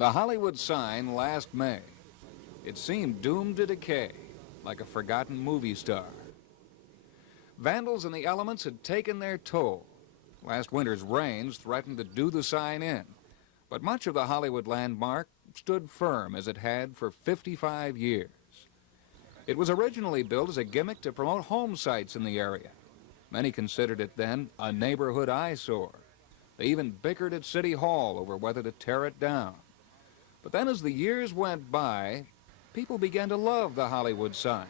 The Hollywood sign last May. It seemed doomed to decay, like a forgotten movie star. Vandals and the elements had taken their toll. Last winter's rains threatened to do the sign in, but much of the Hollywood landmark stood firm as it had for 55 years. It was originally built as a gimmick to promote home sites in the area. Many considered it then a neighborhood eyesore. They even bickered at City Hall over whether to tear it down. But then as the years went by, people began to love the Hollywood sign.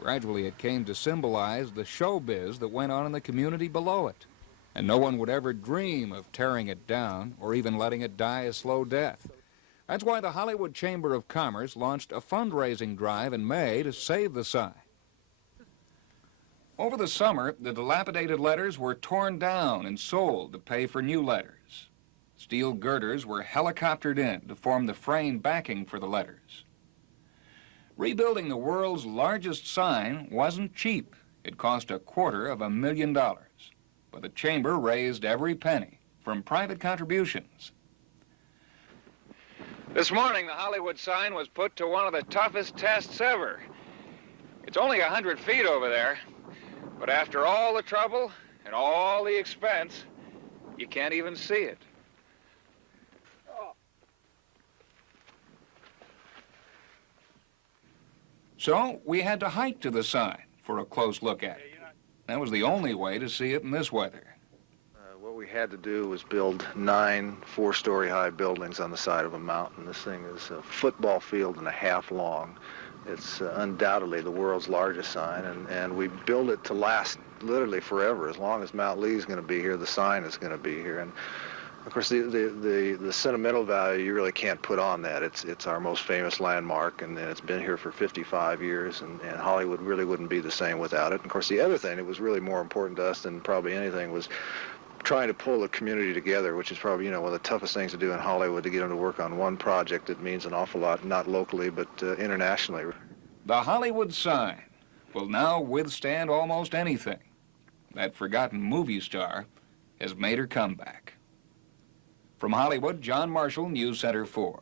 Gradually it came to symbolize the showbiz that went on in the community below it. And no one would ever dream of tearing it down or even letting it die a slow death. That's why the Hollywood Chamber of Commerce launched a fundraising drive in May to save the sign. Over the summer, the dilapidated letters were torn down and sold to pay for new letters. Steel girders were helicoptered in to form the frame backing for the letters. Rebuilding the world's largest sign wasn't cheap. It cost $250,000. But the chamber raised every penny from private contributions. This morning, the Hollywood sign was put to one of the toughest tests ever. It's only 100 feet over there, but after all the trouble and all the expense, you can't even see it. So we had to hike to the sign for a close look at it. That was the only way to see it in this weather. What we had to do was build 9 four-story high buildings on the side of a mountain. This thing is a football field and a half long. It's undoubtedly the world's largest sign, and we build it to last literally forever. As long as Mount Lee is going to be here, the sign is going to be here. And of course, the sentimental value you really can't put on that. It's our most famous landmark, and it's been here for 55 years, and Hollywood really wouldn't be the same without it. And of course, the other thing that was really more important to us than probably anything was trying to pull the community together, which is probably, one of the toughest things to do in Hollywood, to get them to work on one project that means an awful lot, not locally, but internationally. The Hollywood sign will now withstand almost anything. That forgotten movie star has made her comeback. From Hollywood, John Marshall, News Center 4.